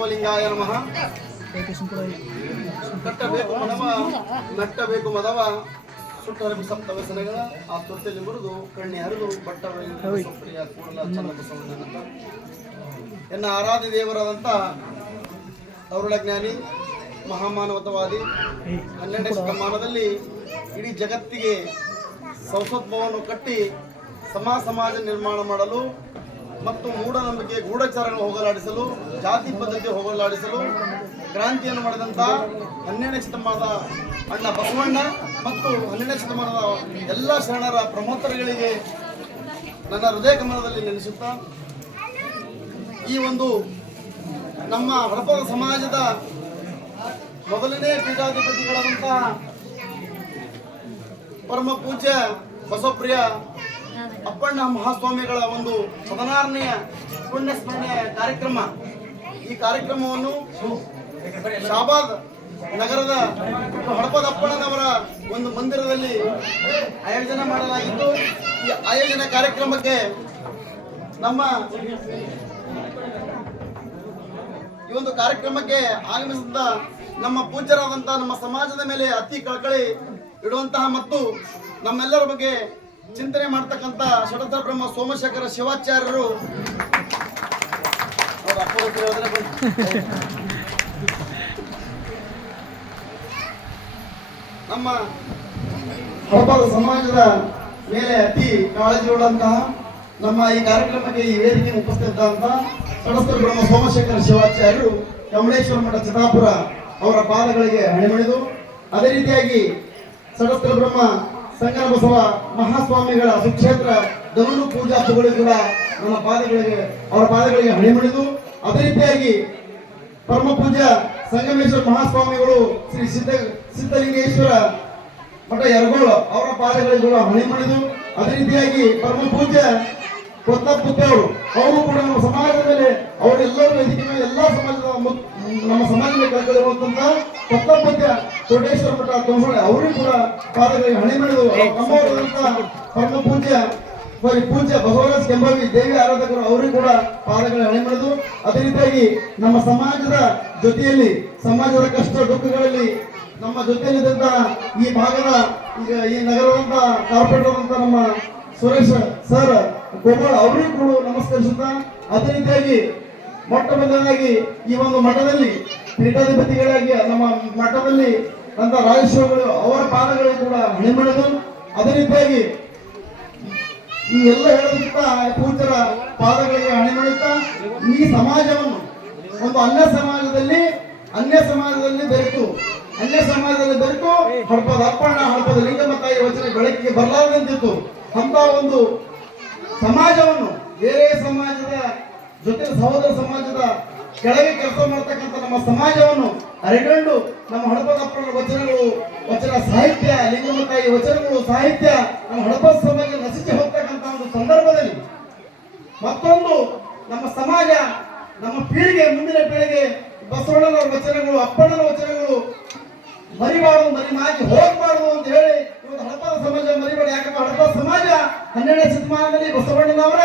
ಬಸವಲಿಂಗಾಯ ನಮಃ. ಕಟ್ಟಬೇಕು ಮದವ ನಟ್ಟಬೇಕು ಮದವ. ಸುಟ್ಟರಬಿ ಸಪ್ತ ವ್ಯಸನಗಳ ಆ ತೊಟ್ಟೆಯಲ್ಲಿ ಮುರಿದು ಕಣ್ಣಿ ಹರಿದು ಕೂಡಲ ಬಸವಣ್ಣನಂತ ಎನ್ನ ಆರಾಧ್ಯ ದೇವರಾದಂಥ ಜ್ಞಾನಿ ಮಹಾಮಾನವತವಾದಿ ಹನ್ನೆರಡನೇ ಶತಮಾನದಲ್ಲಿ ಇಡೀ ಜಗತ್ತಿಗೆ ಸಂಸತ್ಭವನ್ನು ಕಟ್ಟಿ ಸಮಾ ಸಮಾಜ ನಿರ್ಮಾಣ ಮಾಡಲು ಮತ್ತು ಮೂಢನಂಬಿಕೆ ಗೂಢಚಾರಗಳನ್ನು ಹೋಗಲಾಡಿಸಲು, ಜಾತಿ ಪದ್ಧತಿ ಹೋಗಲಾಡಿಸಲು ಕ್ರಾಂತಿಯನ್ನು ಮಾಡಿದಂಥ ಹನ್ನೆರಡನೇ ಶತಮಾನದ ಅಣ್ಣ ಬಸವಣ್ಣ ಮತ್ತು ಹನ್ನೆರಡನೇ ಶತಮಾನದ ಎಲ್ಲ ಶರಣರ ಪ್ರಮೋತ್ತರಗಳಿಗೆ ನನ್ನ ಹೃದಯ ಗಮನದಲ್ಲಿ ನೆನೆಸುತ್ತ, ಈ ಒಂದು ನಮ್ಮ ಹಡಪದ ಸಮಾಜದ ಮೊದಲನೇ ಪೀಠಾಧಿಪತಿಗಳಾದಂತಹ ಪರಮ ಪೂಜ್ಯ ಬಸವಪ್ರಿಯ ಅಪ್ಪಣ್ಣ ಮಹಾಸ್ವಾಮಿಗಳ ಒಂದು ಹದಿನಾರನೆಯ ಪುಣ್ಯ ಸ್ಮರಣೆ ಕಾರ್ಯಕ್ರಮ. ಈ ಕಾರ್ಯಕ್ರಮವನ್ನು ಶಾಬಾದ್ ನಗರದ ಹಡಪದ ಅಪ್ಪಣ್ಣನವರ ಒಂದು ಮಂದಿರದಲ್ಲಿ ಆಯೋಜನೆ ಮಾಡಲಾಗಿತ್ತು. ಈ ಆಯೋಜನೆ ಕಾರ್ಯಕ್ರಮಕ್ಕೆ ನಮ್ಮ ಈ ಒಂದು ಕಾರ್ಯಕ್ರಮಕ್ಕೆ ಆಗಮಿಸಿದ ನಮ್ಮ ಪೂಜ್ಯರಾದಂತಹ ನಮ್ಮ ಸಮಾಜದ ಮೇಲೆ ಅತಿ ಕಳಕಳಿ ಇಡುವಂತಹ ಮತ್ತು ನಮ್ಮೆಲ್ಲರ ಬಗ್ಗೆ ಚಿಂತನೆ ಮಾಡ್ತಕ್ಕಂಥ ಷಡತ್ರ ಬ್ರಹ್ಮ ಸೋಮಶೇಖರ ಶಿವಾಚಾರ್ಯರು. ನಮ್ಮ ಹಬ್ಬದ ಸಮಾಜದ ಮೇಲೆ ಅತಿ ಕಾಳಜಿ ಉಳ್ಳಂತಹ ನಮ್ಮ ಈ ಕಾರ್ಯಕ್ರಮಕ್ಕೆ ಈ ವೇದಿಕೆ ಉಪಸ್ಥಿತಂತ ಸಡಸ್ತ ಬ್ರಹ್ಮ ಸೋಮಶೇಖರ ಶಿವಾಚಾರ್ಯರು ಕಮಲೇಶ್ವರ ಮಠ ಚಿತ್ತಾಪುರ ಅವರ ಪಾದಗಳಿಗೆ ಹಣಿಮಣಿದು ಅದೇ ರೀತಿಯಾಗಿ ಸಡಸ್ತ ಬ್ರಹ್ಮ ಸಂಗನ ಬಸವ ಮಹಾಸ್ವಾಮಿಗಳ ಸುಕ್ಷೇತ್ರ ಧನು ಪೂಜಾ ತಗೊಳ್ಳಿ ಕೂಡ ನಮ್ಮ ಪಾದಗಳಿಗೆ, ಅವರ ಪಾದಗಳಿಗೆ ಹಣಿಮಣಿದು ಅದೇ ರೀತಿಯಾಗಿ ಪರಮ ಪೂಜ್ಯ ಸಂಗಮೇಶ್ವರ ಮಹಾಸ್ವಾಮಿಗಳು ಶ್ರೀ ಸಿದ್ಧ, ಸಿದ್ಧಲಿಂಗೇಶ್ವರ ಮಠ ಯರಗೋಳು ಅವರ ಪಾದಗಳಿಗೆ ಕೂಡ ಹಣಿಮಣಿದು ಅದೇ ರೀತಿಯಾಗಿ ಪರಮ ಪೂಜ್ಯ ಕೊತ್ತಪುತ್ತವರು ಅವರು ಕೂಡ ನಮ್ಮ ಸಮಾಜದ ಮೇಲೆ ಅವರೆಲ್ಲರೂ ವೇದಿಕೆ ಮೇಲೆ ಎಲ್ಲಾ ಸಮಾಜದ ನಮ್ಮ ಸಮಾಜದ ಕಳ್ಕೊಳ್ಳಿರುವಂತ ಕೊತ್ತಪುತ್ಯ ಕೋಟೇಶ್ವರ ಮಠ ತೊಂದರೆ ಅವರು ಕೂಡ ಪಾದಗಳಿಗೆ ಹಣೆ ಮಾಡಿದವರು ನಮ್ಮವರಾದಂತಹ ಪರಮ ಪೂಜ್ಯ ಬರೀ ಪೂಜ್ಯ ಬಸವರಾಜ್ ಕೆಂಬವಿ ದೇವಿ ಆರಾಧಕರು ಅವರು ಕೂಡ ಪಾದಗಳ ಹಣಿಮಣಿದು ಅದೇ ರೀತಿಯಾಗಿ ನಮ್ಮ ಸಮಾಜದ ಜೊತೆಯಲ್ಲಿ ಸಮಾಜದ ಕಷ್ಟ ದುಃಖಗಳಲ್ಲಿ ನಮ್ಮ ಜೊತೆಯಲ್ಲಿದ್ದಂತ ಈ ಭಾಗದ ಈಗ ಈ ನಗರದಂತ ಕಾರ್ಪೊರೇಟರ್ ಅಂತ ನಮ್ಮ ಸುರೇಶ್ ಸರ್ ಗೋಪಾಲ್ ಅವರಿಗೂ ಕೂಡ ನಮಸ್ಕರಿಸುತ್ತಾ ಅದೇ ರೀತಿಯಾಗಿ ಮೊಟ್ಟ ಮೊದಲಾಗಿ ಈ ಒಂದು ಮಠದಲ್ಲಿ ಪೀಠಾಧಿಪತಿಗಳಾಗಿ ನಮ್ಮ ಮಠದಲ್ಲಿ ಅಂತ ರಾಜೇಶ್ವರಗಳು ಅವರ ಪಾದಗಳು ಕೂಡ ಹಣಿಮಣಿದು ಅದೇ ರೀತಿಯಾಗಿ ಈ ಎಲ್ಲ ಹೇಳೋದಕ್ಕಿಂತ ಪೂಜ್ಯರ ಪಾದಗಳಿಗೆ ಹಣಿಮಣಿತಾ ಈ ಸಮಾಜವನ್ನು ಒಂದು ಅನ್ಯ ಸಮಾಜದಲ್ಲಿ ಅನ್ಯ ಸಮಾಜದಲ್ಲಿ ಬೆರೆತು, ಅನ್ಯ ಸಮಾಜದಲ್ಲಿ ಬೆರೆತು ಹಡಪದ ಅಪ್ಪಣ್ಣ ಹಡಪದ ಲಿಂಗಮ್ಮ ತಾಯಿ ವಚನ ಬೆಳಕಿಗೆ ಬರಲಾರದಂತಿತ್ತು. ಅಂತ ಒಂದು ಸಮಾಜವನ್ನು, ಬೇರೆ ಸಮಾಜದ ಜೊತೆ ಸಹೋದರ ಸಮಾಜದ ಕೆಳಗೆ ಕೆಲಸ ಮಾಡ್ತಕ್ಕಂಥ ನಮ್ಮ ಸಮಾಜವನ್ನು ಅರಿಗಂಡು ನಮ್ಮ ಹಡಪದ ಅಪ್ಪನ ವಚನಗಳು, ವಚನ ಸಾಹಿತ್ಯ ಲಿಂಗಮ್ಮ ವಚನಗಳು, ಸಾಹಿತ್ಯ ನಮ್ಮ ಹಡಪ ಸಮಾಜ ನಶಿಸಿ ಹೋಗ್ತಕ್ಕಂಥ ಒಂದು ಸಂದರ್ಭದಲ್ಲಿ ಮತ್ತೊಂದು ನಮ್ಮ ಸಮಾಜ, ನಮ್ಮ ಪೀಳಿಗೆ ಮುಂದಿನ ಪೀಳಿಗೆ ಬಸವಣ್ಣನ ವಚನಗಳು ಅಪ್ಪಣ್ಣನ ವಚನಗಳು ಮರಿಬಾರದು ಮರಿಮಾಗಿ ಹೋಗ್ಬಾರ್ದು ಅಂತ ಹೇಳಿ ಇವತ್ತು ಹಡಪದ ಸಮಾಜ ಮರಿಬಾರ್ದು ಯಾಕಪ್ಪ ಹಡಪದ ಸಮಾಜ ಹನ್ನೆರಡನೇ ಶತಮಾನದಲ್ಲಿ ಬಸವಣ್ಣನವರ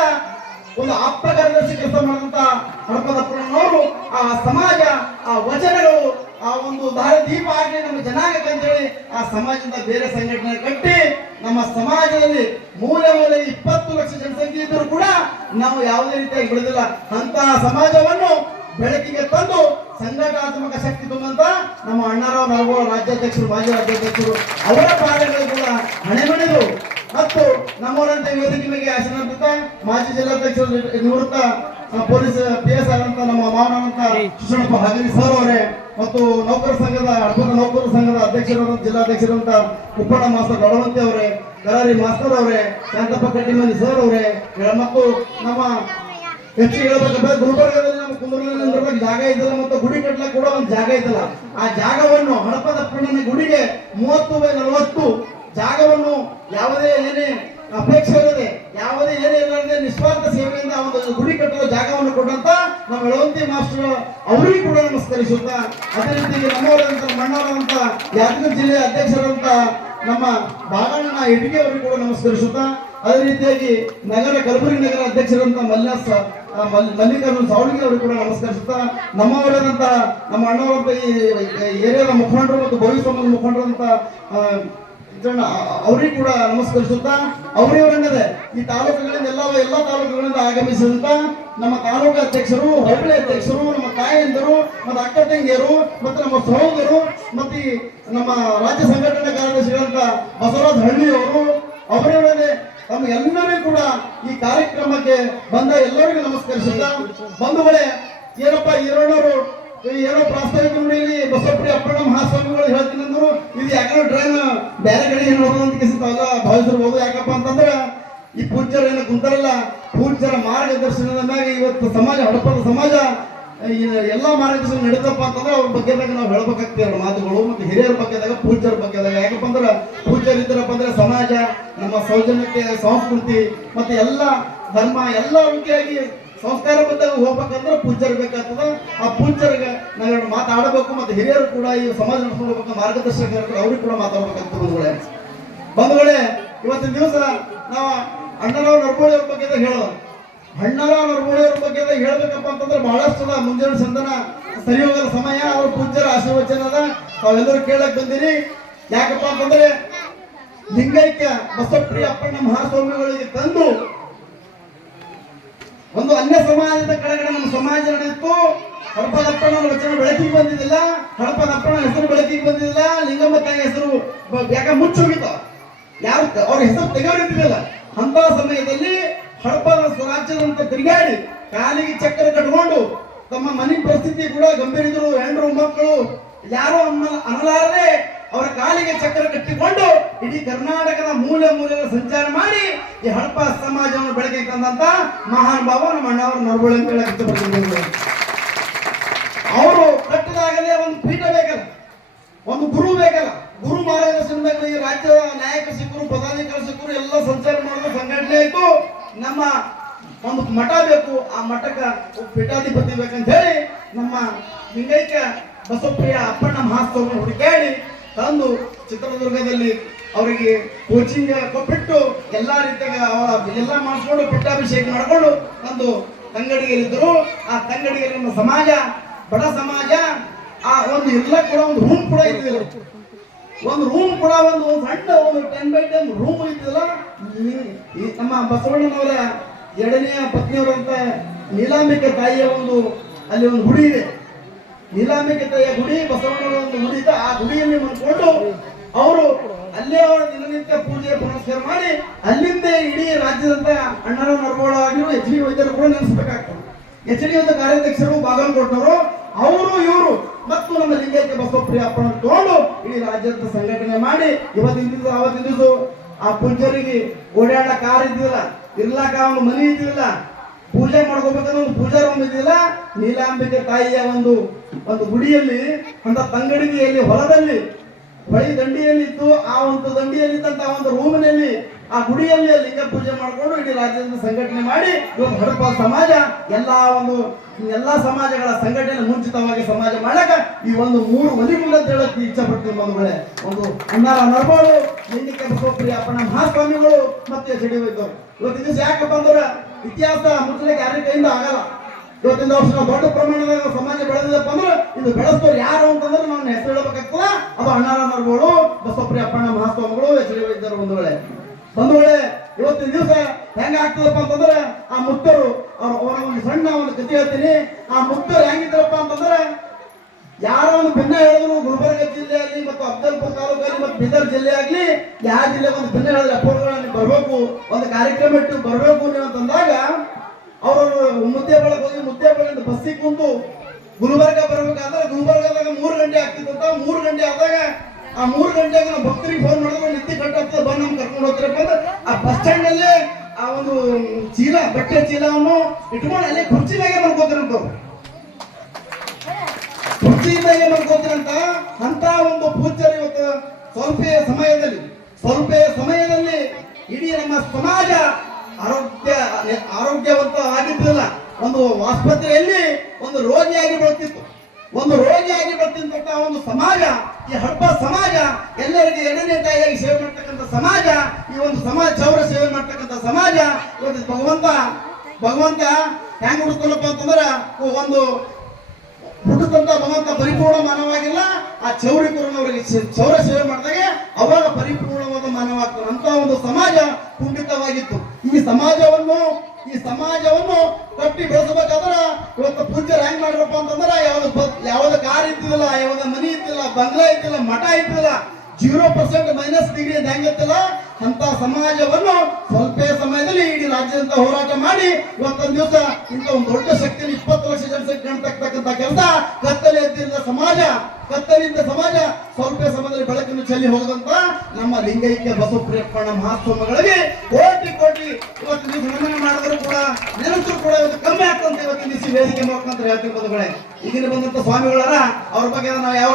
ಒಂದು ಆಪ್ತ ಕಾರ್ಯದರ್ಶಿ ಕೆಲಸ ಮಾಡಿದಂತ ಹಡಪದ ಅಪ್ಪಣ್ಣನವರು ಆ ಸಮಾಜ, ಆ ವಚನಗಳು, ಆ ಒಂದು ದಾರಿ ದೀಪ ಆಗಲಿ ನಮ್ಮ ಜನಾಂಗಕ್ಕೆ ಅಂತೇಳಿ ಆ ಸಮಾಜದಿಂದ ಬೇರೆ ಸಂಘಟನೆ ಕಟ್ಟಿ ನಮ್ಮ ಸಮಾಜದಲ್ಲಿ ಮೂಲೆ ಮೂಲೆ ಇಪ್ಪತ್ತು ಲಕ್ಷ ಜನಸಂಖ್ಯೆ ಇದ್ದರೂ ಕೂಡ ನಾವು ಯಾವುದೇ ರೀತಿಯಾಗಿ ಬೆಳೆದಿಲ್ಲ. ಅಂತಹ ಸಮಾಜವನ್ನು ಬೆಳಕಿಗೆ ತಂದು ಸಂಘಟನಾತ್ಮಕ ಶಕ್ತಿ ತುಂಬಂತ ನಮ್ಮ ಅಣ್ಣರಾವ್ ನರಗೋಳ ರಾಜ್ಯಾಧ್ಯಕ್ಷರು, ಮಾಜಿ ರಾಜ್ಯಾಧ್ಯಕ್ಷರು, ಅವರ ಕಾರ್ಯಗಳು ಕೂಡ ಹಣೆಮಣಿದು ಮತ್ತು ನಮ್ಮವರಂತೆ ವೇದಿಕೆ ಮೇಲೆ ಆಶೀರ್ವಾದಿತ ಮಾಜಿ ಜಿಲ್ಲಾಧ್ಯಕ್ಷರು ನಿವೃತ್ತ ಪೊಲೀಸ್ ಪಿ ಎಸ್ ಆದಂತ ನಮ್ಮ ಮಾವನಂತ ಶಿಕ್ಷಣಪ್ಪ ಹಗರಿ ಸರ್ ಅವರೇ ಮತ್ತು ನೌಕರ ಸಂಘದ ಅದ್ಭುತ ನೌಕರ ಸಂಘದ ಅಧ್ಯಕ್ಷರಾದ ಜಿಲ್ಲಾಧ್ಯಕ್ಷರಂತ ಉಪ್ಪಣ್ಣ ಮಾಸ್ತರ್ ದೊಡವಂತಿ ಅವರೇ, ಗರಾರಿ ಮಾಸ್ತರ್ ಅವರೇ, ಶಾಂತಪ್ಪ ಕಟ್ಟಿಮನಿ ಸರ್ ಅವರೇ, ಮತ್ತು ನಮ್ಮ ಹೆಚ್ಚಿಗೆ ಹೇಳ್ಬೇಕಂದ್ರೆ ಗುಲ್ಬರ್ಗದಲ್ಲಿ ನಮ್ಮ ಕುಂದೂರಿನಲ್ಲಿ ಜಾಗ ಇದ್ದಲ್ಲ ಮತ್ತು ಗುಡಿ ಕಟ್ಟಲು ಕೂಡ ಒಂದು ಜಾಗ ಇದ್ದಲ್ಲ. ಆ ಜಾಗವನ್ನು ಹಡಪದ ಪಣ್ಣನ ಗುಡಿಗೆ ಮೂವತ್ತು ಬೈ ನಲವತ್ತು ಜಾಗವನ್ನು ಯಾವುದೇ ಏನೇ ಅಪೇಕ್ಷೆ ಇರದೆ ಯಾವುದೇ ಏನೇ ಇಲ್ಲದೆ ನಿಸ್ವಾರ್ಥ ಸೇವೆಯಿಂದ ಒಂದು ಗುಡಿ ಕಟ್ಟಲು ಜಾಗವನ್ನು ಕೊಟ್ಟಂತ ನಮ್ಮ ಎಳವಂತಿ ಮಾಸ್ಟರ್ ಅವರಿಗೂ ಕೂಡ ನಮಸ್ಕರಿಸುತ್ತಾ, ಅದೇ ರೀತಿ ನಮ್ಮವರಂತ ಮಣ್ಣವರಂತ ಯಾದಗಿರಿ ಜಿಲ್ಲೆಯ ಅಧ್ಯಕ್ಷರಂತ ನಮ್ಮ ಬಾಗಣ್ಣ ಇಟ್ಟಿಗೆ ಅವರಿಗೆ ಕೂಡ ನಮಸ್ಕರಿಸುತ್ತಾ, ಅದೇ ರೀತಿಯಾಗಿ ನಗರ ಕಲಬುರಗಿ ನಗರ ಅಧ್ಯಕ್ಷರಂತ ಮಲ್ಲಾಸ್ ಮಲ್ಲಿಕಾರ್ಜುನ್ ಮಲ್- ಮಲ್ಲಿಕಾರ್ಜುನ ಸಾವಳಿಗೆ ಅವರು ಕೂಡ ನಮಸ್ಕರಿಸುತ್ತಾ ನಮ್ಮವರಾದಂತಹ ನಮ್ಮ ಅಣ್ಣವರಂತ ಈ ಏರಿಯಾದ ಮುಖಂಡರು ಮತ್ತು ಭವಿಷ್ಯ ಮುಖಂಡರಂತ ಇದನ್ನ ಅವ್ರಿಗೆ ಕೂಡ ನಮಸ್ಕರಿಸುತ್ತಾ ಅವರಿವರನ್ನದೇ ಈ ತಾಲೂಕುಗಳಿಂದ ಎಲ್ಲ ಎಲ್ಲ ತಾಲೂಕುಗಳಿಂದ ಆಗಮಿಸಿದಂತ ನಮ್ಮ ತಾಲೂಕು ಅಧ್ಯಕ್ಷರು ಹೋಬಳಿ ಅಧ್ಯಕ್ಷರು, ನಮ್ಮ ತಾಯಂದಿರು ಮತ್ತು ಅಕ್ಕ ತಂಗಿಯರು, ಮತ್ತು ನಮ್ಮ ಸಹೋದರು ಮತ್ತು ನಮ್ಮ ರಾಜ್ಯ ಸಂಘಟನಾ ಕಾರ್ಯದರ್ಶಿಗಳಂತ ಬಸವರಾಜ ಹಳ್ಳಿಯವರು ಅವರೇ ಎಲ್ಲರಿಗೂ ಕೂಡ ಈ ಕಾರ್ಯಕ್ರಮಕ್ಕೆ ಬಂದ ಎಲ್ಲರಿಗೂ ನಮಸ್ಕರಿಸುತ್ತಾ ಬಂಧುಗಳೇ ಏನಪ್ಪ ಈರಣ್ಣವರು ಏನೋ ಪ್ರಾಸ್ತಾವಿಕ ನುಡಿಯಲ್ಲಿ ಬಸವಪ್ರಿಯ ಅಪ್ಪಣ್ಣ ಮಹಾಸ್ವಾಮಿಗಳು ಹೇಳ್ತೀನಿ ಅಂದ್ರು ಇದು ಯಾಕಂದ್ರೆ ಡ್ರೈನ್ ಬೇರೆ ಕಡೆ ಏನು ಹೋಗೋದು ಅಂತ ಕಿಸಿತ ಅಲ್ಲ ಭಾವಿಸಿರ್ಬೋದು ಯಾಕಪ್ಪ ಅಂತಂದ್ರೆ, ಈ ಪೂಜ್ಯರು ಏನು ಕುಂತಾರಲ್ಲ, ಪೂಜ್ಯರ ಮಾರ್ಗದರ್ಶನದ ಮ್ಯಾಗ ಇವತ್ತು ಸಮಾಜ, ಹಡಪದ ಸಮಾಜ ಎಲ್ಲ ಮಾರ್ಗದರ್ಶನ ನಡೀತಪ್ಪ ಅಂತಂದ್ರೆ ಅವ್ರ ಬಗ್ಗೆದಾಗ ನಾವು ಹೇಳ್ಬೇಕಾಗ್ತದೆ ಎರಡು ಮಾತುಗಳು ಮತ್ತು ಹಿರಿಯರ ಬಗ್ಗೆದಾಗ ಪೂಜ್ಯರ ಬಗ್ಗೆದಾಗ ಯಾಕಪ್ಪ ಅಂದ್ರೆ, ಪೂಜ್ಯರು ಇದ್ರಪ್ಪ ಅಂದ್ರೆ ಸಮಾಜ, ನಮ್ಮ ಸೌಜನ್ಯತೆ, ಸಂಸ್ಕೃತಿ ಮತ್ತೆ ಎಲ್ಲ ಧರ್ಮ ಎಲ್ಲ ರೀತಿಯಾಗಿ ಸಂಸ್ಕಾರ ಬಂದಾಗ ಹೋಗ್ಬೇಕಂದ್ರೆ ಪೂಜ್ಯರು ಬೇಕಾಗ್ತದ. ಆ ಪೂಜ್ಯರಿಗೆ ನಾವು ಮಾತಾಡಬೇಕು ಮತ್ತೆ ಹಿರಿಯರು ಕೂಡ ಈ ಸಮಾಜ ನಡ್ಸ್ಕೊಂಡು ಮಾರ್ಗದರ್ಶಕ ಅವ್ರಿಗೆ ಕೂಡ ಮಾತಾಡ್ಬೇಕಾಗ್ತದೆ ಬಂಧುಗಳೇ. ಬಂಧುಗಳೇ, ಇವತ್ತಿನ ದಿವಸ ನಾವು ಅಣ್ಣರಾವ್ ನರ್ಬೋಳಿ ಅವ್ರ ಬಗ್ಗೆ ಹೇಳೋದು. ಅಣ್ಣರಾವ್ ನರ್ಬೋಳಿ ಅವ್ರ ಬಗ್ಗೆ ಹೇಳ್ಬೇಕಪ್ಪ ಅಂತಂದ್ರೆ ಬಹಳಷ್ಟು ಮುಂಜಾನೆ ಸಂದನ ಸರಿ ಹೋಗದ ಸಮಯ, ಅವ್ರ ಪೂಜ್ಯರ ಆಶೀರ್ವಚನದ ತಾವೆಲ್ಲರೂ ಕೇಳಕ್ ಬಂದಿರಿ. ಯಾಕಪ್ಪ ಅಂತಂದ್ರೆ ಲಿಂಗೈಕ್ಯ ಬಸವಪ್ರಿಯ ಅಪ್ಪಣ್ಣ ಮಹಾಸ್ವಾಮಿಗಳಿಗೆ ತಂದು ಒಂದು ಅನ್ಯ ಸಮಾಜದ ಕೆಳಗಡೆ ನಮ್ಮ ಸಮಾಜ ನಡೆಯಿತು. ಹಡಪದಪ್ಪನ ವಚನ ಬೆಳಕಿಗೆ ಬಂದಿದ್ದಿಲ್ಲ. ಹಡಪದಪ್ಪನ ಹೆಸರು ಬೆಳಕಿಗೆ ಬಂದಿದ್ದಿಲ್ಲ. ಲಿಂಗಮ್ಮ ತಾಯಿ ಹೆಸರು ಯಾಕ ಮುಚ್ಚೋಗಿತ್ತು? ಯಾರು ಅವ್ರ ಹೆಸರು ತೆಗೆಯೋರಿದ್ದಿಲ್ಲ ಅಂತ ಸಮಯದಲ್ಲಿ ಹಡಪದ ರಾಜ್ಯದಂತ ತಿರುಗಾಡಿ ಕಾಲಿಗೆ ಚಕ್ರ ಕಟ್ಕೊಂಡು ತಮ್ಮ ಮನೆ ಪರಿಸ್ಥಿತಿ ಕೂಡ ಗಂಭೀರ ಇದ್ರು ಮಕ್ಕಳು ಯಾರೋ ಅನ್ನ ಅನ್ನಲಾರದೆ ಅವರ ಕಾಲಿಗೆ ಚಕ್ರ ಕಟ್ಟಿಕೊಂಡು ಇಡೀ ಕರ್ನಾಟಕದ ಮೂಲೆ ಮೂಲೆ ಸಂಚಾರ ಮಾಡಿ ಈ ಹಡಪ ಸಮಾಜವನ್ನು ಬೆಳಕಿಗೆ ತಂದಂತ ಮಹಾನ್ ಭಾವ ನಮ್ಮ ಅಣ್ಣವರು ನರಬಳಿ ಅಂತ ಹೇಳಿ ಇಷ್ಟಪಡ್ತೀನಿ. ಅವರು ಕಟ್ಟದಾಗಲೇ ಒಂದು ಪೀಠ ಬೇಕಲ್ಲ, ಒಂದು ಗುರು ಬೇಕಲ್ಲ. ಗುರು ಮಾರ್ಗದರ್ಶನ ಬೇಕಲ್ಲ ಈ ರಾಜ್ಯದ ನಾಯಕ ಸಿಕ್ಕರು, ಪದಾಧಿಕಾರಿ ಸಿಕ್ಕರು, ಎಲ್ಲ ಸಂಚಾರ ಮಾಡುವ ಸಂಘಟನೆ ಆಯ್ತು ನಮ್ಮ ಒಂದು ಮಠ ಬೇಕು. ಆ ಮಠಕ್ಕೆ ಪೀಠಾಧಿಪತಿ ಬೇಕಂತ ಹೇಳಿ ನಮ್ಮ ಲಿಂಗೈಕ್ಯ ಬಸವಪ್ರಿಯ ಅಪ್ಪಣ್ಣ ಮಹಾಸ್ವಾಮಿ ಹುಡುಕಾಡಿ ತಂದು ಚಿತ್ರದುರ್ಗದಲ್ಲಿ ಅವರಿಗೆ ಕೋಚಿಂಗ್ ಕೊಟ್ಬಿಟ್ಟು ಎಲ್ಲ ಅವರ ಎಲ್ಲ ಮಾಡಿಸ್ಕೊಂಡು ಪಟ್ಟಾಭಿಷೇಕ ಮಾಡಿಕೊಂಡು ಒಂದು ತಂಗಡಿಯಲ್ಲಿದ್ದರು. ಆ ತಂಗಡಿಯಲ್ಲಿ ನಮ್ಮ ಸಮಾಜ, ಬಡ ಸಮಾಜ, ಆ ಒಂದು ಎಲ್ಲ ಕೂಡ ಒಂದು ರೂಮ್ ಕೂಡ ಇದ್ದಿಲ್ಲ ಒಂದು ರೂಮ್ ಕೂಡ ಒಂದು ಸಣ್ಣ ಒಂದು ಟೆನ್ ಬೈ ಟೆನ್ ರೂಮ್ ಇದ್ದಿಲ್ಲ ನಮ್ಮ ಬಸವಣ್ಣನವರ ಎರಡನೆಯ ಪತ್ನಿಯವರಂತ ನೀಲಾಂಬಿಕೆ ತಾಯಿಯ ಒಂದು ಅಲ್ಲಿ ಒಂದು ಗುಡಿ ಇದೆ. ನೀಲಾಂಬಿಕೆ ತಾಯಿಯ ಗುಡಿ ಬಸವಣ್ಣನ ಒಂದು ಇದೆ ಆ ಗುಡಿಯಲ್ಲಿ ಮಲ್ಕೊಂಡು ಅವರು ಅಲ್ಲೇ ಅವರ ದಿನನಿತ್ಯ ಪೂಜೆ ಪುನಸ್ಕಾರ ಮಾಡಿ ಅಲ್ಲಿಂದ ಇಡೀ ರಾಜ್ಯದಂತ ಅಣ್ಣನ ನರಗೋಳ ಎಚ್ ಡಿ ವೈದ್ಯರು ಕೂಡ ನೆನೆಸ್ಬೇಕಾಗ್ತದೆ. ಎಚ್ ಡಿ ಒಂದು ಕಾರ್ಯಾಧ್ಯಕ್ಷರು ಬಾಗಲಕೋಟವರು ಅವರು ಇವರು ಮತ್ತು ನಮ್ಮ ಲಿಂಗೈಕ್ಯ ಬಸವಪ್ರಿಯ ಅಪ್ಪನ ತಗೊಂಡು ಇಡೀ ರಾಜ್ಯದ ಸಂಘಟನೆ ಮಾಡಿ ಇವತ್ತಿನ ದಿವಸ ಅವತ್ತಿನ ಆ ಪೂಜಾರಿಗೆ ಓಡಾಡ ಕಾರ್ ಇದ್ದಿಲ್ಲ ಇರ್ಲಾಕ ಅವನು ಮನೆ ಇದ್ದಿಲ್ಲ ಪೂಜೆ ಮಾಡ್ಕೋಬೇಕಂದ್ರೆ ಒಂದು ಪೂಜಾ ರೂಮ್ ಇದೆಯಲ್ಲ ನೀಲಾಂಬಿಕೆ ತಾಯಿಯ ಒಂದು ಒಂದು ಗುಡಿಯಲ್ಲಿ, ಅಂತ ತಂಗಡಿಗೆಯಲ್ಲಿ, ಹೊಲದಲ್ಲಿ ಹೊಳಿ ದಂಡಿಯಲ್ಲಿ ಇತ್ತು ಆ ಒಂದು ದಂಡಿಯಲ್ಲಿ ಇದ್ದಂತ ಒಂದು ರೂಮಿನಲ್ಲಿ ಆ ಗುಡಿಯಲ್ಲಿ ಲಿಂಗ ಪೂಜೆ ಮಾಡಿಕೊಂಡು ಇಡೀ ರಾಜ್ಯದಿಂದ ಸಂಘಟನೆ ಮಾಡಿ, ಇವತ್ತು ಹಡಪ ಸಮಾಜ, ಎಲ್ಲ ಒಂದು, ಎಲ್ಲಾ ಸಮಾಜಗಳ ಸಂಘಟನೆ ಮುಂಚಿತವಾಗಿ ಸಮಾಜ ಮಾಡಕ ಈ ಒಂದು ಮೂರು ಒಲಿಗುಂಡ ಅಂತ ಹೇಳಕ್ ಇಚ್ಛೆ ಪಡ್ತೀನಿ ಒಂದು ಅನ್ನಾರ ನರ್ಬೋಳು ಲಿಂಗಿಕ ಬಸವಪ್ರಿಯ ಅಪ್ಪಣ್ಣ ಮಹಾಸ್ವಾಮಿಗಳು, ಮತ್ತೆ ಜಡಿಬೇಕು ಇವತ್ತು ದಿವಸ ಯಾಕಪ್ಪ ಅಂದ್ರೆ ಇತಿಹಾಸ ಮುಚ್ಚಲಿಕ್ಕೆ ಯಾರ ಕೈಯಿಂದ ಆಗಲ್ಲ. ಇವತ್ತಿನ ವರ್ಷ ನಾವು ದೊಡ್ಡ ಪ್ರಮಾಣದಾಗ ಸಮಾಜ ಬೆಳೆದಿದ್ದಪ್ಪ ಅಂದ್ರೆ ಇದು ಬೆಳೆಸ್ತವ್ರು ಯಾರು ಅಂತಂದ್ರೆ ನಾನು ಹೆಸರು ಹೇಳಬೇಕಾಗ್ತದ. ಅದು ಅಣ್ಣಾರ ನರ್ಗಳು ಬಸವಪ್ರಿಯ ಅಪ್ಪಣ್ಣ ಮಹಾಸ್ವಾಮಿಗಳು ಎಚ್ ಡಿ ವೈದ್ಯರು ಬಂಧುಗಳೇ. ಬಂಧುಗಳೇ, ಇವತ್ತಿನ ದಿವಸ ಹೆಂಗ ಆಗ್ತದಪ್ಪ ಅಂತಂದ್ರೆ ಆ ಮುಕ್ತರು ಅವ್ರ ಅವರ ಒಂದು ಸಣ್ಣ ಒಂದು ಕಥೆ ಹೇಳ್ತೀನಿ. ಆ ಮುಕ್ತರು ಹೆಂಗಿದ್ರಪ್ಪ ಅಂತಂದ್ರೆ ಯಾರೋ ಒಂದು ಭಿನ್ನ ಹೇಳಿದ್ರು ಮತ್ತು ಅಫ್ಜಲ್ಪುರ ತಾಲೂಕಲ್ಲಿ ಮತ್ತು ಬೀದರ್ ಜಿಲ್ಲೆ ಆಗಲಿ ಯಾವ ಜಿಲ್ಲೆ ಒಂದು ಭಿನ್ನ ಹೇಳಿದ್ರೆ ಅಪ್ಪಗಳಲ್ಲಿ ಬರಬೇಕು, ಒಂದು ಕಾರ್ಯಕ್ರಮ ಇಟ್ಟು ಬರಬೇಕು ಅಂತಂದಾಗ ಅವರು ಮುದ್ದೆ ಬಳಗ ಹೋಗಿ ಮುದ್ದೆ ಬಳಗಿಂದ ಬಸ್ಸಿಗೆ ಕುಂತು ಗುಲ್ಬರ್ಗ ಬರ್ಬೇಕಾದ್ರೆ ಗುಲ್ಬರ್ಗದಾಗ ಮೂರು ಗಂಟೆ ಆಗ್ತಿತ್ತಂತ ಮೂರು ಗಂಟೆ ಆದಾಗ ಆ ಮೂರು ಗಂಟೆಗೆ ನಾವು ಭಕ್ತರಿಗೆ ಫೋನ್ ಮಾಡಿದ್ರೆ ನಿತ್ಯ ಕಟ್ಟಾಗ್ತದೆ ಬಂದು ನಮ್ಗೆ ಕರ್ಕೊಂಡು ಹೋಗ್ತಾರಪ್ಪ ಅಂದ್ರೆ ಆ ಬಸ್ ಸ್ಟ್ಯಾಂಡ್ ಅಲ್ಲೇ ಆ ಒಂದು ಚೀಲ, ಬಟ್ಟೆ ಚೀಲವನ್ನು ಇಟ್ಕೊಂಡು ಅಲ್ಲೇ ಕುರ್ಚಿ ಮ್ಯಾಗೆ ಮಾಡ್ಕೋತಾರಂತವ್ರು ಕುರ್ಚಿಯಿಂದಾಗೆ ಮಾಡ್ಕೋತೀರಂತ ಅಂತ ಒಂದು ಪೂಜ್ಯರು ಇವತ್ತು ಸ್ವಲ್ಪ ಸಮಯದಲ್ಲಿ ಸ್ವಲ್ಪ ಸಮಯದಲ್ಲಿ ಇಡೀ ನಮ್ಮ ಸಮಾಜ ಆರೋಗ್ಯ, ಆರೋಗ್ಯವಂತ ಆಗಿದ್ದಿಲ್ಲ. ಒಂದು ಆಸ್ಪತ್ರೆಯಲ್ಲಿ ಒಂದು ರೋಗಿಯಾಗಿ ಬರ್ತಿತ್ತು ಒಂದು ರೋಗಿಯಾಗಿ ಬರ್ತಿರ್ತಕ್ಕಂಥ ಒಂದು ಸಮಾಜ, ಈ ಹಬ್ಬ ಸಮಾಜ, ಎಲ್ಲರಿಗೆ ಎರಡನೇ ತಾಯಿಯಾಗಿ ಸೇವೆ ಮಾಡ್ತಕ್ಕಂಥ ಸಮಾಜ, ಈ ಒಂದು ಸಮಾಜ ಚೌರ ಸೇವೆ ಮಾಡ್ತಕ್ಕಂಥ ಸಮಾಜ, ಇವತ್ತು ಭಗವಂತ ಭಗವಂತ ಹೆಂಗ್ ಹುಡ್ಕೊಳ್ಳಪ್ಪ ಅಂತಂದ್ರೆ ಒಂದು ಹುಟ್ಟುತ್ತಂತ ಭಗವಂತ ಪರಿಪೂರ್ಣ ಮಾನವಾಗಿಲ್ಲ. ಆ ಚೌರಿ ಕುರನವರಿಗೆ ಚೌರ ಸೇವೆ ಮಾಡಿದಾಗ ಅವಾಗ ಪರಿಪೂರ್ಣವಾದ ಮಾನವ ಆಗ್ತಾನೆ ಅಂತ ಒಂದು ಸಮಾಜ ಕುಂಠಿತವಾಗಿತ್ತು. ಈ ಸಮಾಜವನ್ನು ಈ ಸಮಾಜವನ್ನು ಕಟ್ಟಿ ಬೆಳೆಸಬೇಕಾದ್ರ ಇವತ್ತು ಪೂಜೆ ಹೆಂಗ್ ಮಾಡ್ರಪ್ಪ ಅಂತಂದ್ರೆ ಯಾವ್ದು ಯಾವ್ದು ಕಾರ್ ಇದ್ದಿಲ್ಲ, ಯಾವ್ದು ಮನಿ ಇದ್ದಿಲ್ಲ, ಬಂಗ್ಲಾ ಇದ್ದಿಲ್ಲ, ಮಠ ಇದ್ದಿಲ್ಲ, ಜೀರೋ ಪರ್ಸೆಂಟ್ ಮೈನಸ್ ಡಿಗ್ರಿ ಹೆಂಗಿತ್ತಿಲ್ಲ ಅಂತ ಸಮಾಜವನ್ನು ಸ್ವಲ್ಪ ಸಮಯದಲ್ಲಿ ಇಡೀ ರಾಜ್ಯದಂತ ಹೋರಾಟ ಮಾಡಿ ಇವತ್ತೊಂದು ದಿವಸ ಇಂಥ ಒಂದು ದೊಡ್ಡ ಶಕ್ತಿಯಲ್ಲಿ ಇಪ್ಪತ್ತು ಲಕ್ಷ ಜನಸಂಖ್ಯೆ ಕಾಣ್ತಕ್ಕಂಥ ಕೆಲಸ, ಕತ್ತಲೆ ಎದ್ದಿರುವ ಸಮಾಜ, ಕತ್ತಲಿಂದ ಸಮಾಜ ಸ್ವಲ್ಪ ಸಮಯದಲ್ಲಿ ಬೆಳಕನ್ನು ಚೆಲ್ಲಿ ಹೋದಂತ ನಮ್ಮ ಲಿಂಗೈಕ್ಯ ಬಸವಪ್ರಿಯಪ್ಪಣ್ಣ ಮಹಾಸ್ವಾಮಿಗಳಿಗೆ ಕೋಟಿ ಕೋಟಿ ಇವತ್ತು ದಿವಸ ನಮನ ಮಾಡಿದ್ರು ಕೂಡ ನೆನಸು ಕೂಡ ಇವತ್ತು ಕಮ್ಮಿ ಆಗ್ತಂತ ಇವತ್ತಿನ ದಿವಸ ವೇದಿಕೆ ಮುಖಾಂತರ ಹೇಳ್ತೀನಿ ಬಂಧುಗಳೇ. ಈಗಿನ ಬಂದಂತ ಸ್ವಾಮಿಗಳರ, ಅವ್ರ ಬಗ್ಗೆ ನಾವು ಯಾವ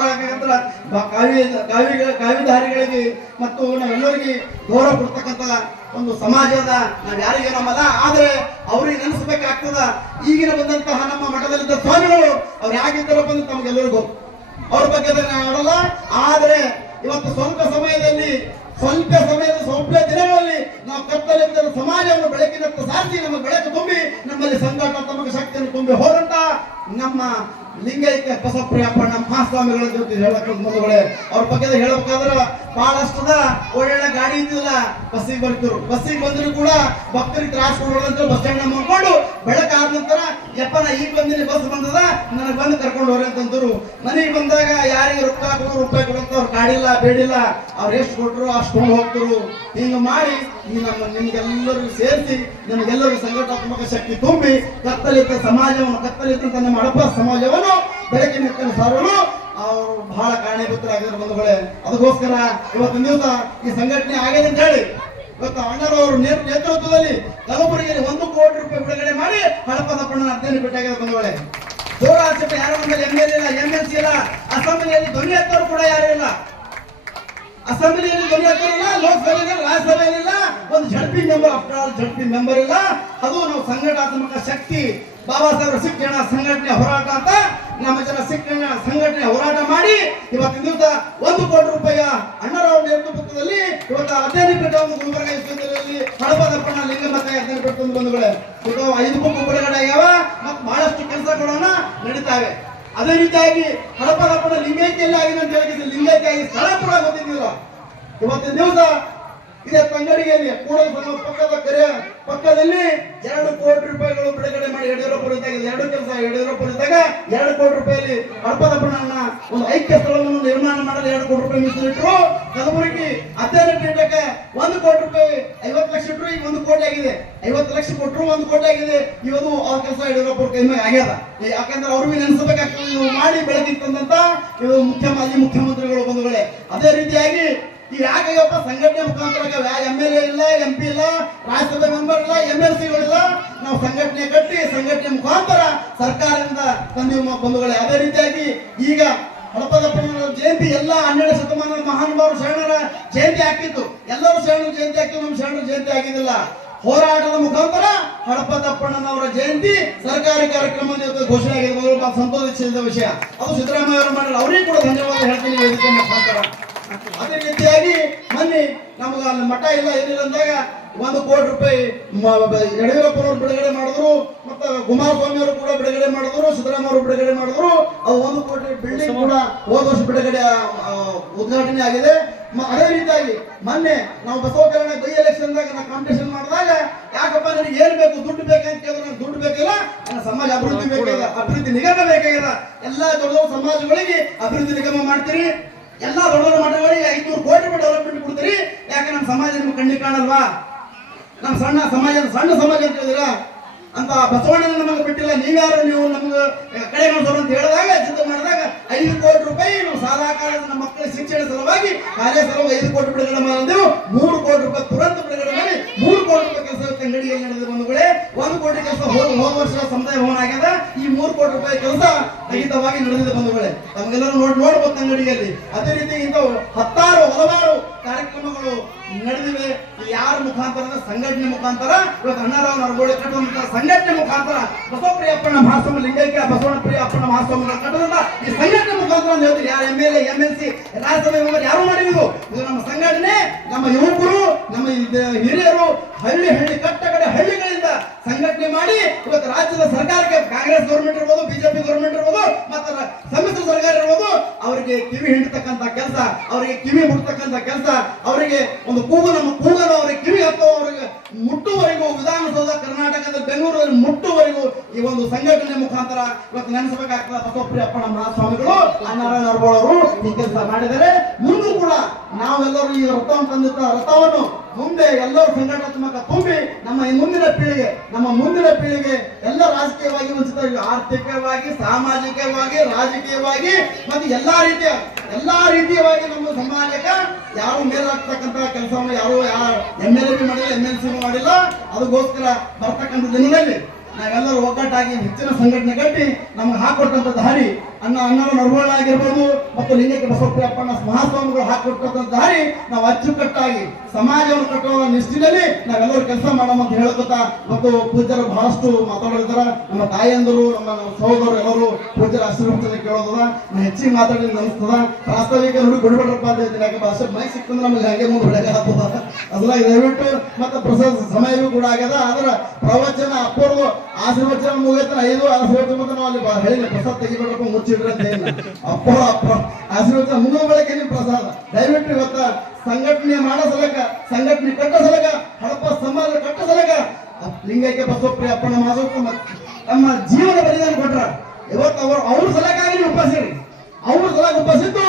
ಕಾವ್ಯ ಕಾವಿ ಕಾವ್ಯಧಾರಿಗಳಿಗೆ ಮತ್ತು ನಾವೆಲ್ಲರಿಗೆ ಗೌರವ ಕೊಡ್ತಕ್ಕಂಥ ಒಂದು ಸಮಾಜದ ನಾವು ಯಾರಿಗೆ ನಮ್ಮಲ್ಲ, ಆದ್ರೆ ಅವ್ರಿಗೆ ನೆನೆಸ್ಬೇಕಾಗ್ತದ. ಈಗಿನ ಬಂದಂತಹ ನಮ್ಮ ಮಠದಲ್ಲಿದ್ದ ಸ್ವಾಮಿಗಳು, ಅವ್ರು ಹೇಗಿದ್ದಾರಪ್ಪ ಅಂತ ತಮಗೆಲ್ಲರಿಗೂ ಅವ್ರ ಬಗ್ಗೆ ಆಡಲ್ಲ ಆದ್ರೆ ಇವತ್ತು ಸ್ವಲ್ಪ ಸಮಯದಲ್ಲಿ, ಸ್ವಲ್ಪ ಸಮಯದ ಸ್ವಲ್ಪ ದಿನಗಳಲ್ಲಿ ನಾವು ಕತ್ತಲಿದ್ದ ಸಮಾಜವನ್ನು ಬೆಳಕಿನತ್ತ ಸಾರಿಸಿ, ನಮ್ಮ ಬೆಳಕು ತುಂಬಿ, ನಮ್ಮಲ್ಲಿ ಸಂಘಟನಾತ್ಮಕ ಶಕ್ತಿಯನ್ನು ತುಂಬಿ ಹೋದಂತ ನಮ್ಮ ಲಿಂಗೈಕ್ಯ ಬಸಪ್ರಿಯಪ್ಪಣ್ಣ ಮಹಾಸ್ವಾಮಿಗಳ ಜೊತೆ ಹೇಳಕ್ಕೆ ಬಂಧುಗಳೇ ಅವ್ರ ಬಗ್ಗೆ ಹೇಳ್ಬೇಕಾದ್ರ ಬಹಳಷ್ಟದ ಒಳ್ಳೆ ಗಾಡಿ ಇದ್ದಿಲ್ಲ. ಬಸ್ಸಿಗೆ ಬರ್ತಿರು ಬಸ್ಸಿಗೆ ಬಂದ್ರು ಕೂಡ ಭಕ್ತರಿಗೆ ತ್ರಾಸ ಕೊಡೋದಂತ ಬಸ್ ಸ್ಟ್ಯಾಂಡ್ ಮಾಡ್ಕೊಂಡು ಬೆಳಕಾದ ನಂತರ ಯಪ್ಪ ನಾ ಈಗ ಬಂದಿನಿ, ಬಸ್ ಬಂದದ? ನನಗೆ ಬಂದು ಕರ್ಕೊಂಡು ಹೋಗ್ರಿ ಅಂತಂದ್ರು. ಮನೆಗೆ ಬಂದಾಗ ಯಾರಿಗೆ ರೊಕ್ಕ ಕೊಡು ರೂಪಾಯಿ ಕೊಡಂತ ಅವ್ರು ಕಾಡಿಲ್ಲ, ಬೇಡಿಲ್ಲ. ಅವ್ರು ಎಷ್ಟು ಕೊಟ್ಟರು ಅಷ್ಟು ಹೋಗ್ತರು ಹಿಂಗ ಮಾಡಿ ಈ ನಮ್ಮ ನಿಮ್ಗೆಲ್ಲರಿಗೂ ಸೇರಿಸಿ ನಿಮ್ಗೆಲ್ಲರಿಗೂ ಸಂಘಟಾತ್ಮಕ ಶಕ್ತಿ ತುಂಬಿ ಕತ್ತಲಿದ್ದ ಸಮಾಜವನ್ನು ಕತ್ತಲಿದ್ದಂತ ನಮ್ಮ ಹಡಪ ಸಮಾಜವನ್ನು ಬೆಳಕಿನ ಸಾರಲು ಅವರು ಬಹಳ ಕಾರಣೀಭೂತರಾಗಿದ್ದಾರೆ ಬಂಧುಗಳೇ. ಅದಕ್ಕೋಸ್ಕರ ಇವತ್ತಿನ ದಿವಸ ಈ ಸಂಘಟನೆ ಆಗಿದೆ ಅಂತ ಹೇಳಿ ಇವತ್ತು ಅಣ್ಣರವರು ನೇತೃ- ನೇತೃತ್ವದಲ್ಲಿ ಕಲಬುರಗಿಯಲ್ಲಿ ಒಂದು ಕೋಟಿ ರೂಪಾಯಿ ಬಿಡುಗಡೆ ಮಾಡಿ ಹಡಪದ ಪಣ್ಣನ ಅಧ್ಯಯನ ಬಿಟ್ಟಾಗಿದೆ ಬಂಧುಗಳೇ. ಜೋರಾಚೆ ಯಾರ ಬಂದಲ್ಲಿ ಎಂ ಎಲ್ ಇಲ್ಲ ಎಂ ಎಲ್ ಸಿ ಇಲ್ಲ, ಅಸೆಂಬ್ಲಿಯಲ್ಲಿ ಧ್ವನಿ ಎತ್ತರು ಕೂಡ ಯಾರು ಇಲ್ಲ. ಅಸೆಂಬ್ಲಿಯಲ್ಲಿ ಧ್ವನಿ ಎತ್ತರಿಲ್ಲ ಲೋಕಸಭೆಯಲ್ಲಿ ರಾಜ್ಯಸಭೆಯಲ್ಲಿಲ್ಲ ಒಂದು ZP member after all ZP member ಇಲ್ಲ. ಅದು ನಾವು ಸಂಘಟನಾತ್ಮಕ ಶಕ್ತಿ, ಬಾಬಾ ಶಿಕ್ಷಣ ಸಂಘಟನೆ ಹೋರಾಟ ಅಂತ ನಮ್ಮ ಜನ ಶಿಕ್ಷಣ ಸಂಘಟನೆ ಹೋರಾಟ ಮಾಡಿ ಇವತ್ತಿನ ದಿವಸ ಒಂದು ಕೋಟಿ ರೂಪಾಯಿಯ ಅಣ್ಣರಾವ್ ನೇತೃತ್ವದಲ್ಲಿ ಇವತ್ತು ಅಧ್ಯಯನ ಪೀಠ ಗುಲ್ಬರ್ಗ ವಿಶ್ವವಿದ್ಯಾಲಯದಲ್ಲಿ ಹಡಪದಪ್ಪನ ಲಿಂಗಮತ ಅಧ್ಯಯನ ಪೀಠ ಬಂಧುಗಳೇ. ಐದು ಬುಕ್ ಬಿಡುಗಡೆ ಆಗ್ಯಾವ, ಮತ್ತು ಬಹಳಷ್ಟು ಕೆಲಸಗಳನ್ನು ನಡೀತಾವೆ ಅದೇ ರೀತಿಯಾಗಿ ಹಡಪದಪ್ಪನ ಲಿಂಗೈಕ್ಯಲ್ಲಿ ಆಗಿದೆ ಅಂತ ಹೇಳಿದ್ರೆ ಲಿಂಗೈಕ್ಯಾಗಿ ಸ್ಥಳ ಕೂಡ ಗೊತ್ತಿದ್ದಿಲ್ಲ ಇವತ್ತಿನ ದಿವಸ ಇದೇ ತಂಗಡಿಗೆಯಲ್ಲಿ ಸಂಗಮ ಪಕ್ಕದ ಕರೆಯ ಪಕ್ಕದಲ್ಲಿ ಎರಡು ಕೋಟಿ ರೂಪಾಯಿಗಳು ಬಿಡುಗಡೆ ಮಾಡಿ ಯಡಿಯೂರಪ್ಪ ಎರಡು ಕೆಲಸ ಯಡಿಯೂರಪ್ಪ ಎರಡು ಕೋಟಿ ರೂಪಾಯಿಯಲ್ಲಿ ಅರ್ಪದಪ್ಪಣ್ಣ ಒಂದು ಐಕ್ಯ ಸ್ಥಳವನ್ನು ನಿರ್ಮಾಣ ಮಾಡಲು ಎರಡು ಕೋಟಿ ರೂಪಾಯಿ ಮೀಸಲಿಟ್ಟರು. ಕಲಬುರಗಿ ಅಧ್ಯಯನ ಪೀಠಕ್ಕೆ ಒಂದು ಕೋಟಿ ರೂಪಾಯಿ, ಐವತ್ತು ಲಕ್ಷ ಇಟ್ಟರು, ಈಗ ಒಂದು ಕೋಟಿ ಆಗಿದೆ. ಐವತ್ತು ಲಕ್ಷ ಕೊಟ್ಟರು ಒಂದು ಕೋಟಿ ಆಗಿದೆ. ಇವತ್ತು ಆ ಕೆಲಸ ಯಡಿಯೂರಪ್ಪ ಕೈ ಆಗ್ಯದ. ಯಾಕಂದ್ರೆ ಅವ್ರಿಗೆ ನೆನೆಸಬೇಕಾಗ್ತದೆ ಮಾಡಿ ಬೆಳೆದಿತ್ತಂತ ಇವರು ಮುಖ್ಯ ಮಾಜಿ ಮುಖ್ಯಮಂತ್ರಿಗಳು ಬಂಧುಗಳೇ. ಅದೇ ರೀತಿಯಾಗಿ ಈ ಯಾಕಾಗಪ್ಪ ಸಂಘಟನೆ ಮುಖಾಂತರ ಎಂ ಎಲ್ ಎ ಇಲ್ಲ ಎಂ ಪಿ ಇಲ್ಲ, ರಾಜ್ಯಸಭೆ ಮೆಂಬರ್ ಇಲ್ಲ ಎಂ ಎಲ್ ಸಿಗಳಿಲ್ಲ ನಾವು ಸಂಘಟನೆ ಕಟ್ಟಿ ಸಂಘಟನೆ ಮುಖಾಂತರ ಸರ್ಕಾರದಿಂದ ತಂದೆ ಬಂಧುಗಳು ಅದೇ ರೀತಿಯಾಗಿ ಈಗ ಹಡಪದಪ್ಪನವರ ಜಯಂತಿ ಎಲ್ಲ ಹನ್ನೆರಡು ಶತಮಾನದ ಮಹಾನುಭಾವರು ಶರಣರ ಜಯಂತಿ ಹಾಕಿತ್ತು ಎಲ್ಲರೂ ಶರಣರ ಜಯಂತಿ ಹಾಕಿದ್ರು ನಮ್ಮ ಶರಣರ ಜಯಂತಿ ಆಗಿದ್ದಿಲ್ಲ. ಹೋರಾಟದ ಮುಖಾಂತರ ಹಡಪದಪ್ಪಣ್ಣನವರ ಜಯಂತಿ ಸರ್ಕಾರಿ ಕಾರ್ಯಕ್ರಮ ಇವತ್ತು ಘೋಷಣೆ ಆಗಿರ್ಬೋದು ವಿಷಯ. ಅದು ಸಿದ್ದರಾಮಯ್ಯ ಅವರು ಮಾಡಿದ್ರು ಅವರಿಗೆ ಕೂಡ ಧನ್ಯವಾದ ಹೇಳ್ತೀನಿ ವೇದಿಕೆ ಮುಖಾಂತರ. ಅದೇ ರೀತಿಯಾಗಿ ನಮ್ಗೆ ಅಲ್ಲಿ ಮಠ ಇಲ್ಲ ಏನಿಲ್ಲ ಅಂದಾಗ ಒಂದು ಕೋಟಿ ರೂಪಾಯಿ ಯಡಿಯೂರಪ್ಪನವರು ಬಿಡುಗಡೆ ಮಾಡಿದ್ರು ಮತ್ತೆ ಕುಮಾರಸ್ವಾಮಿ ಅವರು ಕೂಡ ಬಿಡುಗಡೆ ಮಾಡಿದ್ರು ಸಿದ್ದರಾಮಯ್ಯ ಅವರು ಬಿಡುಗಡೆ ಮಾಡಿದ್ರು. ಅದು ಒಂದು ಕೋಟಿ ಬಿಲ್ಡಿಂಗ್ ಕೂಡ ಹೋದ ವರ್ಷ ಬಿಡುಗಡೆ ಉದ್ಘಾಟನೆ ಆಗಿದೆ. ಅದೇ ರೀತಿಯಾಗಿ ಮೊನ್ನೆ ನಾವು ಬಸವ ಕಲ್ಯಾಣ ಬೈ ಎಲೆಕ್ಷನ್ ದಾಗ ನಾವು ಕಾಂಪಿಟೇಷನ್ ಮಾಡಿದಾಗ ಯಾಕಪ್ಪ ನನಗೆ ಏನ್ ಬೇಕು ದುಡ್ಡು ಬೇಕಂತ ಕೇಳಿದ್ರೆ. ನನ್ಗೆ ದುಡ್ಡು ಬೇಕಿಲ್ಲ ನನ್ನ ಸಮಾಜ ಅಭಿವೃದ್ಧಿ ಬೇಕಾಗಿಲ್ಲ ಅಭಿವೃದ್ಧಿ ನಿಗಮ ಬೇಕಾಗಿಲ್ಲ ಎಲ್ಲಾ ದೊಡ್ಡ ದೊಡ್ಡ ಸಮಾಜಗಳಿಗೆ ಅಭಿವೃದ್ಧಿ ನಿಗಮ ಮಾಡ್ತೀರಿ. ಎಲ್ಲಾ ದೊಡ್ಡ ಮಠಗಳಿಗೆ ಐದ್ನೂರು ಕೋಟಿ ರೂಪಾಯಿ ಡೆವಲಪ್ಮೆಂಟ್ ಕೊಡ್ತೀರಿ. ಯಾಕೆ ನಮ್ಮ ಸಮಾಜ ನಿಮ್ಗೆ ಕಣ್ಣಿಗೆ ಕಾಣಲ್ವಾ? ನಮ್ಮ ಸಣ್ಣ ಸಮಾಜ ಸಣ್ಣ ಸಮಾಜ ಅಂತ ಹೇಳಿದ್ರ? ಅಂತ ಬಸವಣ್ಣನ ನಮಗೆ ಬಿಟ್ಟಿಲ್ಲ. ನೀವ್ಯಾರು ನೀವು ನಮ್ಗೆ ಕಡೆ ಮಾಡಿಸೋರು ಅಂತ ಹೇಳಿದಾಗ, ಚಿಂತೆ ಮಾಡಿದಾಗ ಐದು ಕೋಟಿ ರೂಪಾಯಿ ನಾವು ಸಾಲಾ ಕಾಲದ ನಮ್ಮ ಮಕ್ಕಳ ಶಿಕ್ಷಣ ಸಲುವಾಗಿ ಕಾಲೇಜ್ ಸಲುವಾಗಿ ಐದು ಕೋಟಿ ಬಿಡುಗಡೆ ಮಾಡಿದ್ರು. ಮೂರು ಕೋಟಿ ರೂಪಾಯಿ ತುರಂತ ಬಿಡುಗಡೆ ಮಾಡಿ, ಮೂರು ಕೋಟಿ ರೂಪಾಯಿ ಕೆಲಸ ಅಂಗಡಿಯಲ್ಲಿ ನಡೆದ ಬಂಧುಗಳೇ ಒಂದು ಕೋಟಿ ಕೆಲಸ ಹೋದ ವರ್ಷದ ವರ್ಷ ಸಮುದಾಯ ಭವನ ಆಗ್ಯದ. ಈ ಮೂರು ಕೋಟಿ ರೂಪಾಯಿ ಕೆಲಸ ರಹಿತವಾಗಿ ನಡೆದಿದೆ ಬಂಧುಗಳೇ ತಮಗೆಲ್ಲರೂ ನೋಡಿ ನೋಡ್ಬೋದು ಅಂಗಡಿಯಲ್ಲಿ. ಅದೇ ರೀತಿ ಇಂಥವು ಹತ್ತಾರು, ಹಲವಾರು ಕಾರ್ಯಕ್ರಮಗಳು ನಡೆದಿವೆ. ಯಾರ ಮುಖಾಂತರ? ಸಂಘಟನೆ ಮುಖಾಂತರ. ಇವತ್ತು ಅಣ್ಣರಾವ್ ನರಗೋಳಿ ಕಟ್ಟುವಂತ ಸಂಘಟನೆ ಮುಖಾಂತರ ಬಸವಪ್ರಿಯಪ್ಪನ ಮಹಾಸ್ವಾಮಿ, ಲಿಂಗೈಕ್ಯ ಬಸವಪ್ರಿಯಪ್ಪನ ಮಹಾಸ್ವಾಮಿ ಕಟ್ಟದಂತ ಈ ಸಂಘಟನೆ ಮುಖಾಂತರ ಹೇಳ್ತೀವಿ. ಯಾರು M L A M L C ರಾಜ್ಯಸಭೆ ಯಾರು ಮಾಡಿದ್ರು? ಇದು ನಮ್ಮ ಸಂಘಟನೆ, ನಮ್ಮ ಯುವಕರು, ನಮ್ಮ ಹಿರಿಯರು ಹಳ್ಳಿ ಹಳ್ಳಿ, ಕಟ್ಟ ಕಡೆ ಹಳ್ಳಿಗಳಿಂದ ಸಂಘಟನೆ ಮಾಡಿ ಇವತ್ತು ರಾಜ್ಯದ ಸರ್ಕಾರಕ್ಕೆ ಕಾಂಗ್ರೆಸ್ ಗೌರ್ಮೆಂಟ್ ಇರ್ಬೋದು ಬಿಜೆಪಿ ಗೌರ್ಮೆಂಟ್ ಇರ್ಬೋದು ಮತ್ತು ಸಮ್ಮಿಶ್ರ ಸರ್ಕಾರ ಇರ್ಬೋದು, ಅವರಿಗೆ ಕಿವಿ ಹಿಂಡತಕ್ಕಂತ ಕೆಲಸ, ಅವರಿಗೆ ಕಿವಿ ಮುಟ್ತಕ್ಕಂಥ ಕೆಲಸ, ಅವರಿಗೆ ಒಂದು ಕೂಗು, ನಮ್ಮ ಕೂಗಲು ಅವರಿಗೆ ಕಿವಿ ಹತ್ತೋ ಅವರಿಗೆ ಮುಟ್ಟುವರೆಗೂ ವಿಧಾನಸೌಧ, ಕರ್ನಾಟಕದ ಬೆಂಗಳೂರಲ್ಲಿ ಮುಟ್ಟುವರೆಗೂ ಈ ಒಂದು ಸಂಘಟನೆ ಮುಖಾಂತರ ಇವತ್ತು ನೆನೆಸಬೇಕಾಗ್ತದೆ ಬಸವಪ್ರಿಯಪ್ಪನ ಮಹಾಸ್ವಾಮಿಗಳು ಅಣ್ಣಾರಾಯಣ ಅವರು ಈ ಕೆಲಸ ಮಾಡಿದ್ದಾರೆ. ಮುಂದೂ ಕೂಡ ನಾವೆಲ್ಲರೂ ಈ ರಥವನ್ನು ತಂದಿದ್ದ ರಥವನ್ನು ಮುಂದೆ ಎಲ್ಲರೂ ಸಂಘಟನಾತ್ಮಕ ತುಂಬಿ ನಮ್ಮ ಮುಂದಿನ ಪೀಳಿಗೆ, ನಮ್ಮ ಮುಂದಿನ ಪೀಳಿಗೆ ಎಲ್ಲ ರಾಜಕೀಯವಾಗಿ ವಂಚಿತರಿಗೆ ಆರ್ಥಿಕವಾಗಿ, ಸಾಮಾಜಿಕವಾಗಿ, ರಾಜಕೀಯವಾಗಿ ಮತ್ತು ಎಲ್ಲಾ ರೀತಿಯ, ಎಲ್ಲಾ ರೀತಿಯವಾಗಿ ನಮ್ಮ ಸಮಾಜಕ್ಕೆ ಯಾರು ಮೇಲಾಗ್ತಕ್ಕಂತ ಕೆಲಸವನ್ನು ಯಾರು ಎಂ ಎಲ್ ಎ ಮಾಡಿಲ್ಲ ಎಂ ಎಲ್ ಸಿ ಮಾಡಿಲ್ಲ, ಅದಕ್ಕೋಸ್ಕರ ಬರ್ತಕ್ಕಂಥ ದಿನದಲ್ಲಿ ನಾವೆಲ್ಲರೂ ಒಗ್ಗಟ್ಟಾಗಿ ಹೆಚ್ಚಿನ ಸಂಘಟನೆ ಕಟ್ಟಿ ನಮ್ಗೆ ಹಾಕೊಟ್ಟಂತ ದಾರಿ ಅಣ್ಣ ಅಣ್ಣನ ನರಗೋಳ ಆಗಿರ್ಬೋದು ಮತ್ತು ಲಿಂಗಕ್ಕೆ ಬಸವಪ್ರಿಯಪ್ಪನ ಮಹಾಸ್ವಾಮಿಗಳು ಹಾಕೊಟ್ಟಂತ ದಾರಿ ನಾವು ಅಚ್ಚುಕಟ್ಟಾಗಿ ಸಮಾಜವನ್ನು ಕಟ್ಟುವ ನಿಷ್ಠಿನಲ್ಲಿ ನಾವೆಲ್ಲರೂ ಕೆಲಸ ಮಾಡೋಣ ಅಂತ ಹೇಳ್ಕೊತಾ ಮತ್ತು ಪೂಜ್ಯರು ಬಹಳಷ್ಟು ಮಾತಾಡಿದ್ರ ನಮ್ಮ ತಾಯಿಯಂದರು ನಮ್ಮ ಸಹೋದರರು ಎಲ್ಲರೂ ಪೂಜ್ಯರ ಆಶೀರ್ವಚನ ಕೇಳೋದದ. ನಾ ಹೆಚ್ಚಿಗೆ ಮಾತಾಡಿದ ಅನಿಸ್ತದ ಪ್ರಾಸ್ತಾವಿಕ ನೋಡಿ ಗುಡಿಬಡ್ರಪ್ಪ ಅಂತ ಹೇಳ್ತೀನಿ ಯಾಕೆ ಭಾಷೆ ಮೈ ಸಿಕ್ಕಂದ್ರೆ ನಮಗೆ ಹಾಗೆ ಮುಂದೆ ಬೆಳಗ್ಗೆ ಹಾಕೋದ ಅದ್ರ ದಯವಿಟ್ಟು ಮತ್ತು ಪ್ರಸಾದ ಸಮಯವೂ ಕೂಡ ಆಗ್ಯದ. ಆದ್ರೆ ಪ್ರವಚನ ಅಪ್ಪರ್ದು ಆಶೀರ್ವಚನ ಮುಗಿಯತ್ತ ಐದು ಆಶೀರ್ವಚನ ನಾವು ಅಲ್ಲಿ ಹೇಳಿ ಪ್ರಸಾದ ತೆಗಿಬೇಕು ಮುಚ್ಚಿಡ್ರಿ ಅಪ್ಪರ ಅಪ್ಪ ಅಪ್ಪ. ಆಶೀರ್ವಚನ ನಿಮ್ ಪ್ರಸಾದ. ದಯವಿಟ್ಟು ಇವತ್ತ ಸಂಘಟನೆ ಮಾಡೋ ಸಲಕ, ಸಂಘಟನೆ ಕಟ್ಟೋ ಸಲಕ, ಹಡಪ ಸಮಾಜ ಕಟ್ಟೋ ಸಲಕ. ಲಿಂಗಕ್ಕೆ ಬಸವಪ್ರಿಯ ಅಪ್ಪನ ಮಾಸೋಕ್ಕ ತಮ್ಮ ಜೀವನ ಬಲಿದಾನ ಕೊಟ್ರ. ಇವತ್ತು ಅವರು ಅವ್ರ ಸಲಕಾಗಿ ನೀವು ಉಪಸಿರಿ ಅವ್ರ ಸಲಕ ಉಪಸಿದ್ದು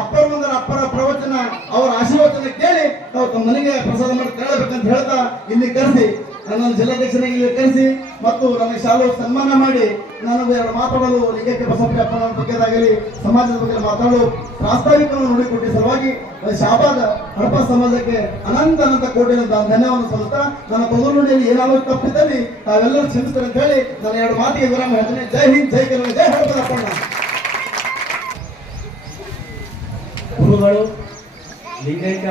ಅಪ್ಪರ ಮುಂದರ ಅಪ್ಪರ ಪ್ರವಚನ, ಅವರ ಆಶೀರ್ವಚನ ಕೇಳಿ ನಾವು ತಮ್ಮ ಮನೆಗೆ ಪ್ರಸಾದ ಮಾಡಿ ತೆರಳಬೇಕಂತ ಹೇಳ್ತಾ ಇಲ್ಲಿ ಕರೆಸಿ. ನನ್ನನ್ನು ಜಿಲ್ಲಾಧ್ಯಕ್ಷನಾಗಿ ಇಲ್ಲಿ ಕರೆಸಿ ಮತ್ತು ನನಗೆ ಶಾಲೆ ಸನ್ಮಾನ ಮಾಡಿ ನನಗೆ ಎರಡು ಮಾತಾಡಲು ಲಿಂಗಕ್ಕೆ ಬಸವಪ್ರಿಯ ಅಪ್ಪನ ಬಗ್ಗೆದಾಗಲಿ ಸಮಾಜದ ಬಗ್ಗೆ ಮಾತಾಡಲು ಪ್ರಾಸ್ತಾವಿಕವನ್ನು ನುಡಿಕೊಟ್ಟಿ ಸಲುವಾಗಿ ಶಾಬಾದ ಹಡಪ ಸಮಾಜಕ್ಕೆ ಅನಂತ ಅನಂತ ಕೋಟಿ ಧನ್ಯವಾದ ಸಲ್ಲುತ್ತಾ ನನ್ನ ಬದುರು ನುಡಿಯಲ್ಲಿ ಏನಾದರೂ ತಪ್ಪಿದ್ದಲ್ಲಿ ತಾವೆಲ್ಲರೂ ಕ್ಷಮಿಸ್ತಾರೆ ಅಂತ ಹೇಳಿ ನಾನು ಎರಡು ಮಾತಿಗೆ ವಿರಾಮ ಹೇಳ್ತೇನೆ. ಜೈ ಹಿಂದ್, ಜೈ ಕನ್ನಡ ಜೈ ಹಡಪದ ಅಪ್ಪಣ್ಣ. ಗುರುಗಳು, ಲಿಂಗೈಕ್ಯ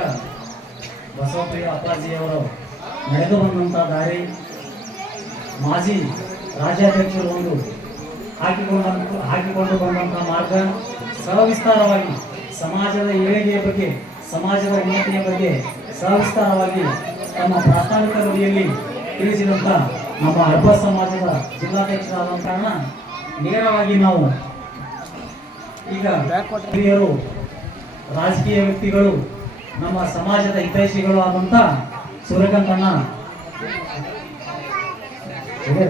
ಬಸವಪ್ರಿಯ ಅಪ್ಪಾಜಿಯವರು ನಡೆದು ಬಂದಂಥ ದಾರಿ ಮಾಜಿ ರಾಜ್ಯಾಧ್ಯಕ್ಷರು ಒಂದು ಹಾಕಿಕೊಂಡಂತ ಹಾಕಿಕೊಂಡು ಬಂದಂಥ ಮಾರ್ಗ ಸವಿಸ್ತಾರವಾಗಿ ಸಮಾಜದ ಏಳಿಗೆಯ ಬಗ್ಗೆ, ಸಮಾಜದ ಉನ್ನತಿಯ ಬಗ್ಗೆ ಸವಿಸ್ತಾರವಾಗಿ ತಮ್ಮ ಪ್ರಾಸ್ತಾವಿಕ ನುಡಿಯಲ್ಲಿ ತಿಳಿಸಿದಂಥ ನಮ್ಮ ಅರ್ಬ ಸಮಾಜದ ಜಿಲ್ಲಾಧ್ಯಕ್ಷರಾದ ಕಾರಣ ನೇರವಾಗಿ ನಾವು ಈಗ ಹಿರಿಯರು, ರಾಜಕೀಯ ವ್ಯಕ್ತಿಗಳು, ನಮ್ಮ ಸಮಾಜದ ಹಿತೈಷಿಗಳು ಆದಂತ ಸೂರ್ಯಕಾಂತಣ್ಣ ಇದೆ.